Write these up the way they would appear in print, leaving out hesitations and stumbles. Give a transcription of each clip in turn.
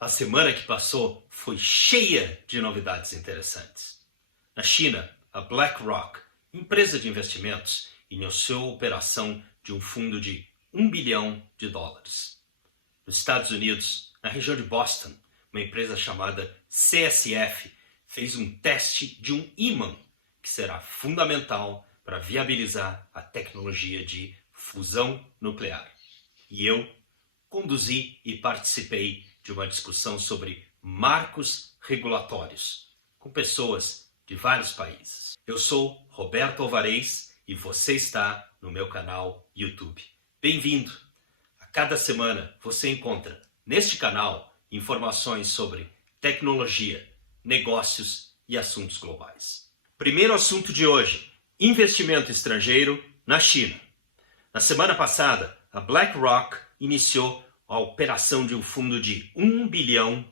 A semana que passou foi cheia de novidades interessantes. Na China, a BlackRock, empresa de investimentos, iniciou a operação de um fundo de $1 bilhão. Nos Estados Unidos, na região de Boston, uma empresa chamada CSF fez um teste de um ímã que será fundamental para viabilizar a tecnologia de fusão nuclear. E eu conduzi e participei de uma discussão sobre marcos regulatórios com pessoas de vários países. Eu sou Roberto Alvarez e você está no meu canal YouTube. Bem-vindo! A cada semana você encontra neste canal informações sobre tecnologia, negócios e assuntos globais. Primeiro assunto de hoje: investimento estrangeiro na China. Na semana passada, a BlackRock iniciou a operação de um fundo de $1 bilhão.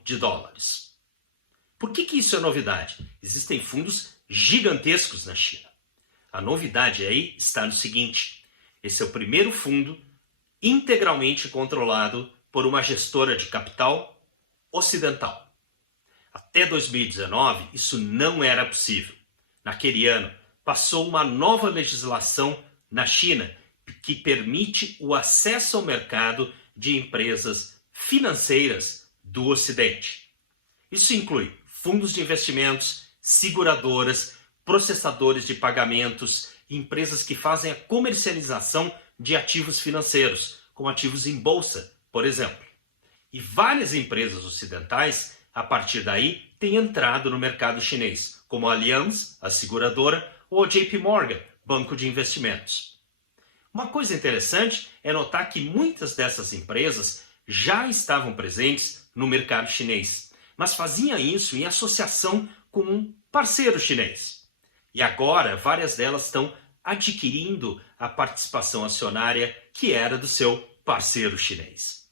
Por que isso é novidade? Existem fundos gigantescos na China. A novidade aí está no seguinte: esse é o primeiro fundo integralmente controlado por uma gestora de capital ocidental. Até 2019, isso não era possível. Naquele ano, passou uma nova legislação na China que permite o acesso ao mercado de empresas financeiras do Ocidente. Isso inclui fundos de investimentos, seguradoras, processadores de pagamentos, empresas que fazem a comercialização de ativos financeiros, como ativos em bolsa, por exemplo. E várias empresas ocidentais, a partir daí, têm entrado no mercado chinês, como a Allianz, a seguradora, ou a JP Morgan, banco de investimentos. Uma coisa interessante é notar que muitas dessas empresas já estavam presentes no mercado chinês, mas faziam isso em associação com um parceiro chinês. E agora várias delas estão adquirindo a participação acionária que era do seu parceiro chinês.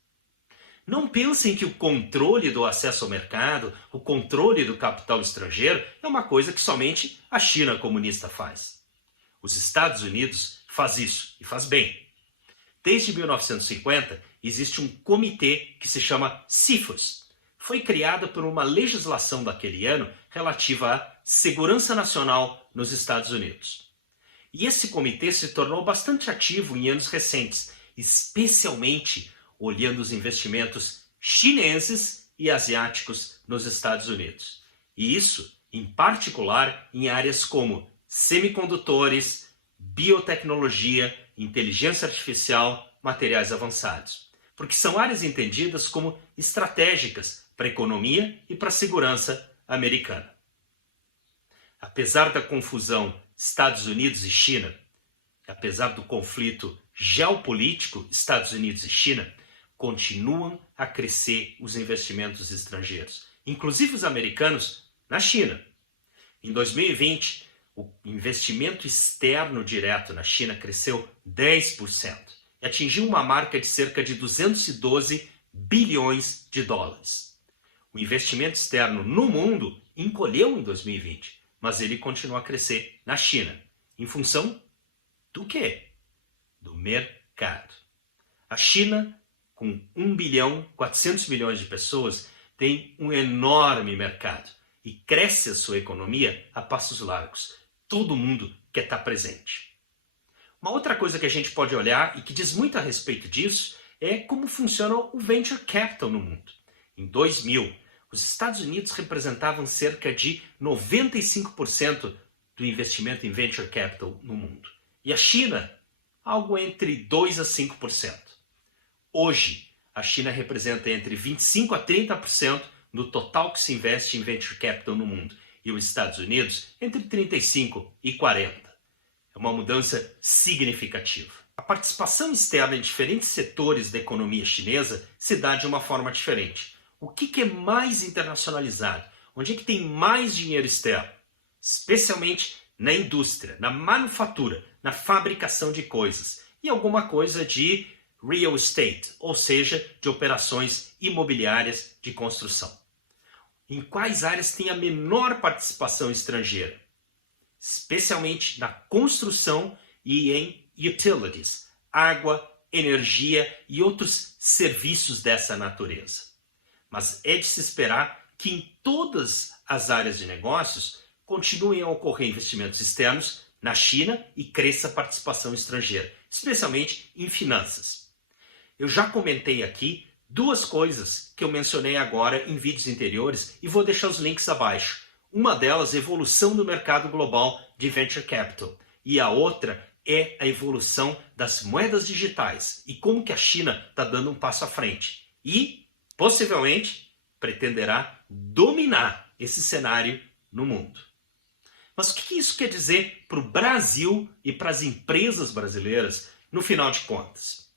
Não pensem que o controle do acesso ao mercado, o controle do capital estrangeiro é uma coisa que somente a China comunista faz. Os Estados Unidos faz isso e faz bem. Desde 1950 existe um comitê que se chama CFIUS. Foi criado por uma legislação daquele ano relativa à segurança nacional nos Estados Unidos. E esse comitê se tornou bastante ativo em anos recentes, especialmente olhando os investimentos chineses e asiáticos nos Estados Unidos. E isso, em particular, em áreas como semicondutores, biotecnologia, inteligência artificial, materiais avançados. Porque são áreas entendidas como estratégicas para a economia e para a segurança americana. Apesar da confusão Estados Unidos e China, apesar do conflito geopolítico Estados Unidos e China, continuam a crescer os investimentos estrangeiros, inclusive os americanos, na China. Em 2020, o investimento externo direto na China cresceu 10% e atingiu uma marca de cerca de $212 bilhões. O investimento externo no mundo encolheu em 2020, mas ele continua a crescer na China. Em função do quê? Do mercado. A China, com 1,4 bilhão de pessoas, tem um enorme mercado e cresce a sua economia a passos largos. Todo mundo quer estar presente. Uma outra coisa que a gente pode olhar e que diz muito a respeito disso é como funciona o venture capital no mundo. Em 2000, os Estados Unidos representavam cerca de 95% do investimento em venture capital no mundo. E a China, algo entre 2% a 5%. Hoje, a China representa entre 25% a 30% do total que se investe em venture capital no mundo. E os Estados Unidos entre 35% e 40%. É uma mudança significativa. A participação externa em diferentes setores da economia chinesa se dá de uma forma diferente. O que é mais internacionalizado? Onde é que tem mais dinheiro externo? Especialmente na indústria, na manufatura, na fabricação de coisas e alguma coisa de real estate, ou seja, de operações imobiliárias de construção. Em quais áreas tem a menor participação estrangeira? Especialmente na construção e em utilities, água, energia e outros serviços dessa natureza. mas é de se esperar que em todas as áreas de negócios continuem a ocorrer investimentos externos na China e cresça a participação estrangeira, especialmente em finanças. Eu já comentei aqui duas coisas que eu mencionei agora em vídeos anteriores e vou deixar os links abaixo. Uma delas é a evolução do mercado global de Venture Capital e a outra é a evolução das moedas digitais e como que a China está dando um passo à frente e, possivelmente, pretenderá dominar esse cenário no mundo. Mas o que isso quer dizer para o Brasil e para as empresas brasileiras no final de contas?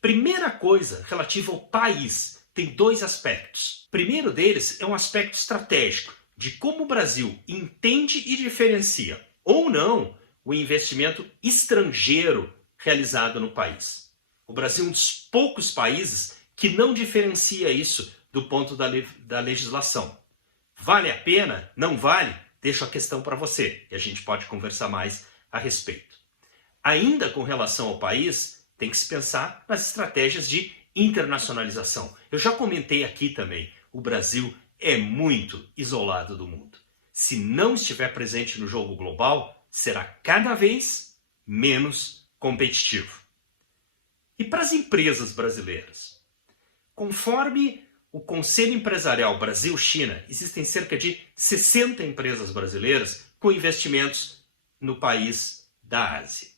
Primeira coisa relativa ao país tem dois aspectos. O primeiro deles é um aspecto estratégico, de como o Brasil entende e diferencia, ou não, o investimento estrangeiro realizado no país. O Brasil é um dos poucos países que não diferencia isso do ponto da legislação. Vale a pena? Não vale? Deixo a questão para você e a gente pode conversar mais a respeito. Ainda com relação ao país, tem que se pensar nas estratégias de internacionalização. Eu já comentei aqui também, o Brasil é muito isolado do mundo. Se não estiver presente no jogo global, será cada vez menos competitivo. E para as empresas brasileiras? Conforme o Conselho Empresarial Brasil-China, existem cerca de 60 empresas brasileiras com investimentos no país da Ásia.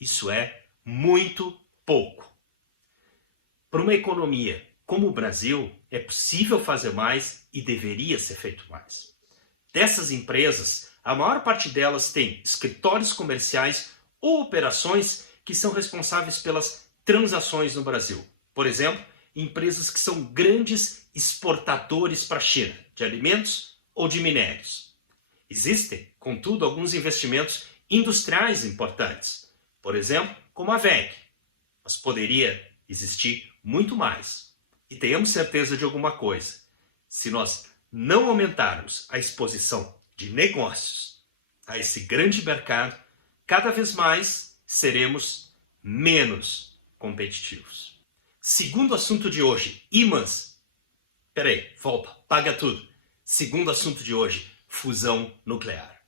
Isso é muito pouco. Para uma economia como o Brasil, é possível fazer mais e deveria ser feito mais. Dessas empresas, a maior parte delas tem escritórios comerciais ou operações que são responsáveis pelas transações no Brasil. Por exemplo, empresas que são grandes exportadores para a China, de alimentos ou de minérios. Existem, contudo, alguns investimentos industriais importantes, por exemplo, como a WEG, mas poderia existir muito mais. E tenhamos certeza de alguma coisa, se nós não aumentarmos a exposição de negócios a esse grande mercado, cada vez mais seremos menos competitivos. Segundo assunto de hoje, ímãs. Peraí, volta, paga tudo. Segundo assunto de hoje, fusão nuclear.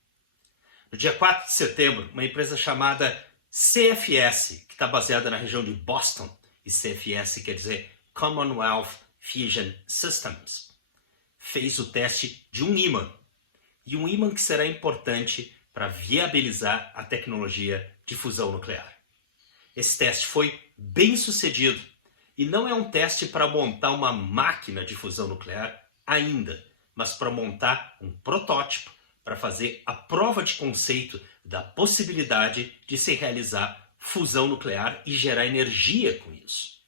No dia 4 de setembro, uma empresa chamada CFS, que está baseada na região de Boston, e CFS quer dizer Commonwealth Fusion Systems, fez o teste de um ímã. E um ímã que será importante para viabilizar a tecnologia de fusão nuclear. Esse teste foi bem sucedido e não é um teste para montar uma máquina de fusão nuclear ainda, mas para montar um protótipo para fazer a prova de conceito da possibilidade de se realizar fusão nuclear e gerar energia com isso.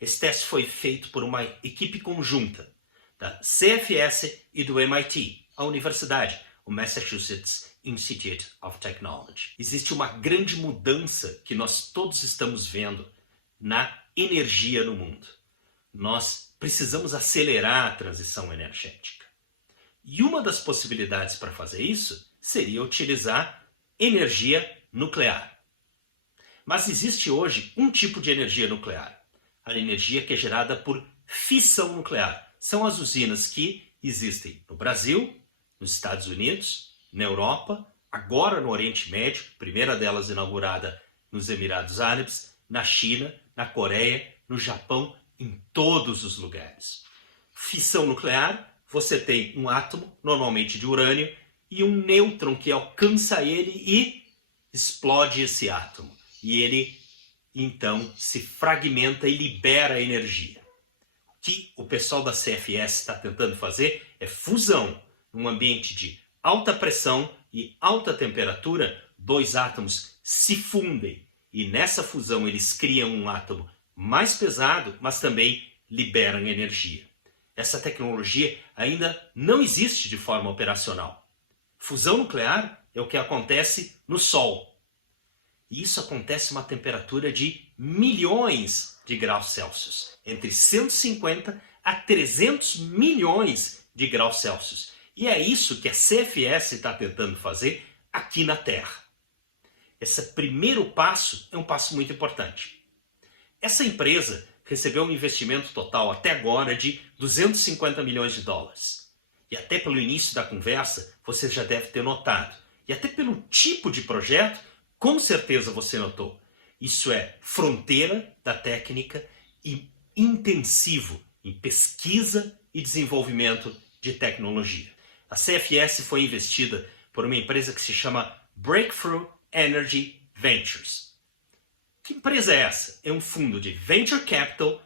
Esse teste foi feito por uma equipe conjunta da CFS e do MIT, a universidade, o Massachusetts Institute of Technology. Existe uma grande mudança que nós todos estamos vendo na energia no mundo. Nós precisamos acelerar a transição energética. E uma das possibilidades para fazer isso seria utilizar energia nuclear. Mas existe hoje um tipo de energia nuclear, a energia que é gerada por fissão nuclear. São as usinas que existem no Brasil, nos Estados Unidos, na Europa, agora no Oriente Médio, primeira delas inaugurada nos Emirados Árabes, na China, na Coreia, no Japão, em todos os lugares. Fissão nuclear, você tem um átomo, normalmente de urânio, e um nêutron que alcança ele e explode esse átomo. E ele, então, se fragmenta e libera energia. O que o pessoal da CFS está tentando fazer é fusão. Num ambiente de alta pressão e alta temperatura, dois átomos se fundem. E nessa fusão eles criam um átomo mais pesado, mas também liberam energia. Essa tecnologia ainda não existe de forma operacional. Fusão nuclear é o que acontece no Sol. E isso acontece a uma temperatura de milhões de graus Celsius. Entre 150 a 300 milhões de graus Celsius. E é isso que a CFS está tentando fazer aqui na Terra. Esse primeiro passo é um passo muito importante. Essa empresa recebeu um investimento total até agora de 250 milhões de dólares. E até pelo início da conversa, você já deve ter notado. E até pelo tipo de projeto, com certeza você notou. Isso é fronteira da técnica e intensivo em pesquisa e desenvolvimento de tecnologia. A CFS foi investida por uma empresa que se chama Breakthrough Energy Ventures. Que empresa é essa? É um fundo de venture capital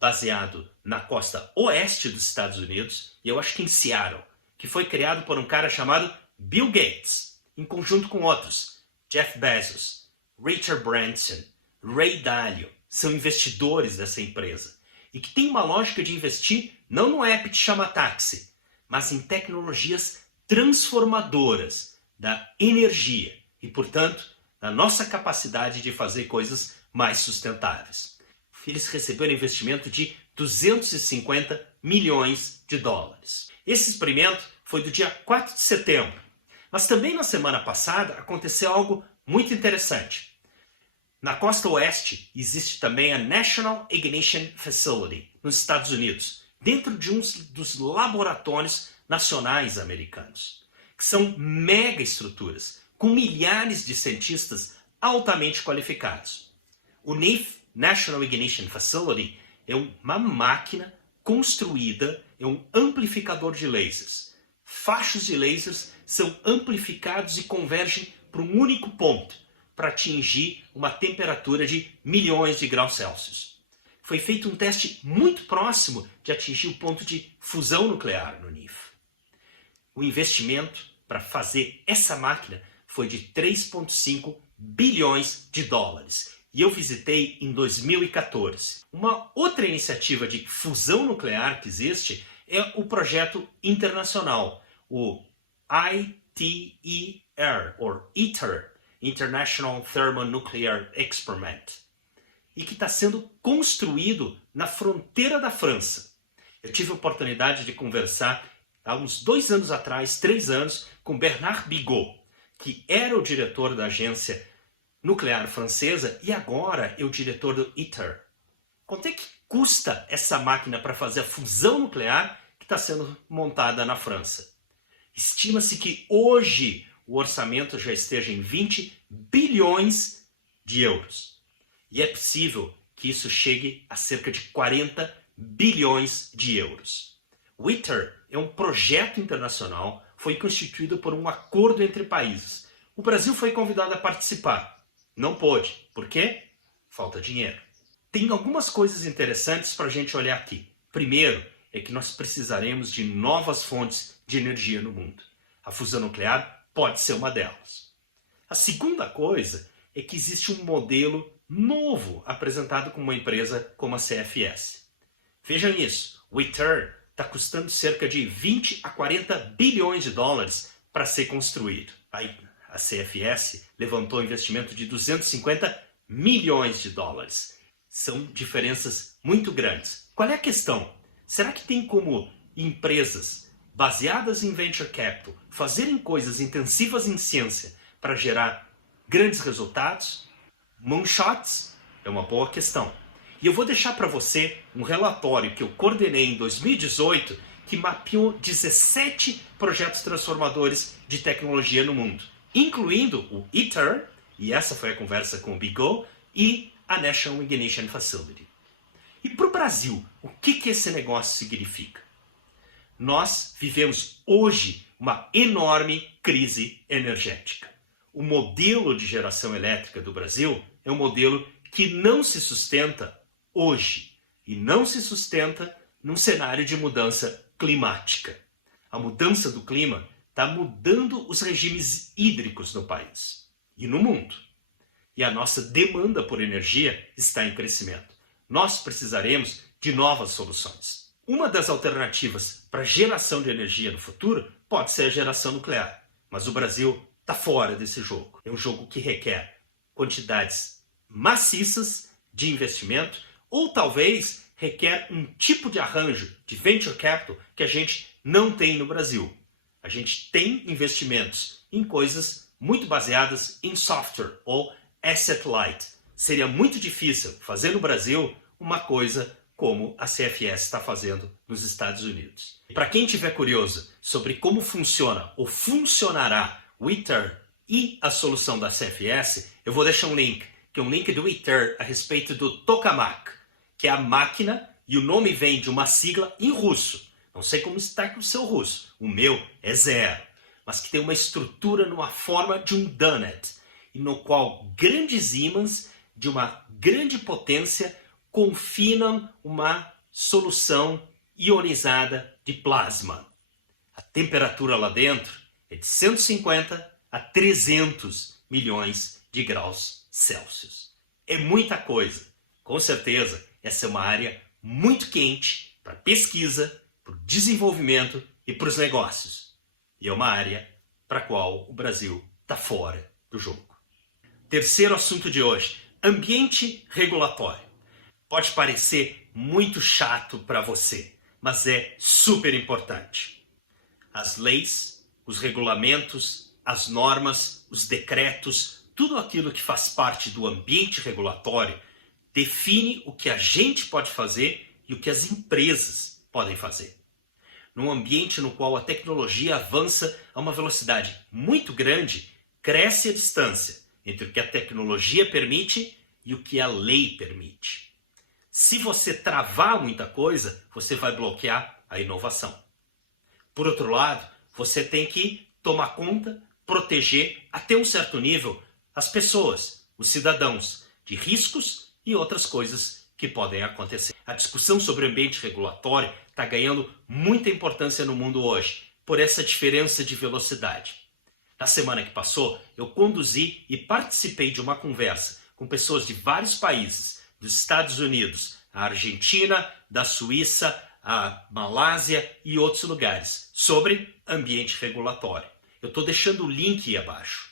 baseado na costa oeste dos Estados Unidos, e eu acho que em Seattle, que foi criado por um cara chamado Bill Gates, em conjunto com outros, Jeff Bezos, Richard Branson, Ray Dalio, são investidores dessa empresa, e que tem uma lógica de investir não no app que chama táxi, mas em tecnologias transformadoras da energia e, portanto, na nossa capacidade de fazer coisas mais sustentáveis. Eles receberam investimento de 250 milhões de dólares. Esse experimento foi do dia 4 de setembro, mas também na semana passada aconteceu algo muito interessante. Na costa oeste existe também a National Ignition Facility, nos Estados Unidos, dentro de um dos laboratórios nacionais americanos, que são mega estruturas, com milhares de cientistas altamente qualificados. O NIF, National Ignition Facility, é uma máquina construída, é um amplificador de lasers. Fachos de lasers são amplificados e convergem para um único ponto, para atingir uma temperatura de milhões de graus Celsius. Foi feito um teste muito próximo de atingir o ponto de fusão nuclear no NIF. O investimento para fazer essa máquina foi de 3,5 bilhões de dólares. E eu visitei em 2014. Uma outra iniciativa de fusão nuclear que existe é o projeto internacional, o ITER, ou ITER, International Thermonuclear Experiment, e que está sendo construído na fronteira da França. Eu tive a oportunidade de conversar há uns 2 anos atrás, 3 anos, com Bernard Bigot, que era o diretor da agência nuclear francesa e agora é o diretor do ITER. Quanto é que custa essa máquina para fazer a fusão nuclear que está sendo montada na França? Estima-se que hoje o orçamento já esteja em 20 bilhões de euros. E é possível que isso chegue a cerca de 40 bilhões de euros. O ITER é um projeto internacional, foi constituído por um acordo entre países. O Brasil foi convidado a participar. Não pôde. Por quê? Falta dinheiro. Tem algumas coisas interessantes para a gente olhar aqui. Primeiro, é que nós precisaremos de novas fontes de energia no mundo. A fusão nuclear pode ser uma delas. A segunda coisa é que existe um modelo novo apresentado por uma empresa como a CFS. Vejam isso, o ITER está custando cerca de 20 a 40 bilhões de dólares para ser construído. Aí, a CFS levantou um investimento de 250 milhões de dólares. São diferenças muito grandes. Qual é a questão? Será que tem como empresas baseadas em venture capital fazerem coisas intensivas em ciência para gerar grandes resultados? Moonshots? É uma boa questão. E eu vou deixar para você um relatório que eu coordenei em 2018 que mapeou 17 projetos transformadores de tecnologia no mundo, incluindo o ITER, e essa foi a conversa com o Bigot, e a National Ignition Facility. E para o Brasil, o que esse negócio significa? Nós vivemos hoje uma enorme crise energética. O modelo de geração elétrica do Brasil é um modelo que não se sustenta hoje e não se sustenta num cenário de mudança climática. A mudança do clima está mudando os regimes hídricos no país e no mundo. E a nossa demanda por energia está em crescimento. Nós precisaremos de novas soluções. Uma das alternativas para geração de energia no futuro pode ser a geração nuclear. Mas o Brasil está fora desse jogo. É um jogo que requer quantidades maciças de investimento ou talvez requer um tipo de arranjo de venture capital que a gente não tem no Brasil. A gente tem investimentos em coisas muito baseadas em software ou asset light. Seria muito difícil fazer no Brasil uma coisa como a CFS está fazendo nos Estados Unidos. Para quem estiver curioso sobre como funciona ou funcionará o ITER e a solução da CFS, eu vou deixar um link, que é um link do ITER a respeito do tokamak, que é a máquina, e o nome vem de uma sigla em russo. Não sei como está com o seu russo, o meu é 0, mas que tem uma estrutura numa forma de um donut, e no qual grandes ímãs de uma grande potência confinam uma solução ionizada de plasma. A temperatura lá dentro é de 150 a 300 milhões de graus Celsius. É muita coisa. Com certeza, essa é uma área muito quente para pesquisa, para o desenvolvimento e para os negócios. E é uma área para a qual o Brasil está fora do jogo. Terceiro assunto de hoje, ambiente regulatório. Pode parecer muito chato para você, mas é super importante. As leis, os regulamentos, as normas, os decretos, tudo aquilo que faz parte do ambiente regulatório define o que a gente pode fazer e o que as empresas podem fazer. Num ambiente no qual a tecnologia avança a uma velocidade muito grande, cresce a distância entre o que a tecnologia permite e o que a lei permite. Se você travar muita coisa, você vai bloquear a inovação. Por outro lado, você tem que tomar conta, proteger, até um certo nível, as pessoas, os cidadãos, de riscos e outras coisas que podem acontecer. A discussão sobre o ambiente regulatório está ganhando muita importância no mundo hoje, por essa diferença de velocidade. Na semana que passou, eu conduzi e participei de uma conversa com pessoas de vários países, dos Estados Unidos, a Argentina, da Suíça, a Malásia e outros lugares, sobre ambiente regulatório. Eu estou deixando o link aí abaixo.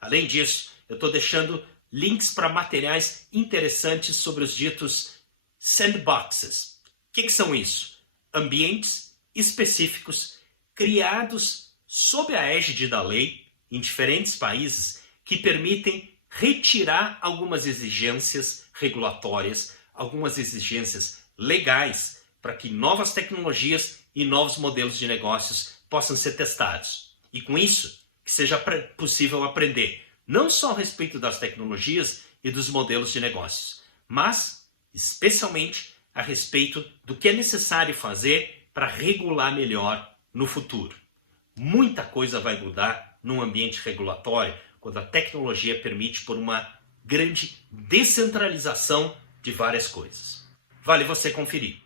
Além disso, eu estou deixando links para materiais interessantes sobre os ditos sandboxes. O que são isso? Ambientes específicos criados sob a égide da lei em diferentes países que permitem retirar algumas exigências regulatórias, algumas exigências legais para que novas tecnologias e novos modelos de negócios possam ser testados. E com isso, que seja possível aprender não só a respeito das tecnologias e dos modelos de negócios, mas especialmente a respeito do que é necessário fazer para regular melhor no futuro. Muita coisa vai mudar num ambiente regulatório quando a tecnologia permite por uma grande descentralização de várias coisas. Vale você conferir.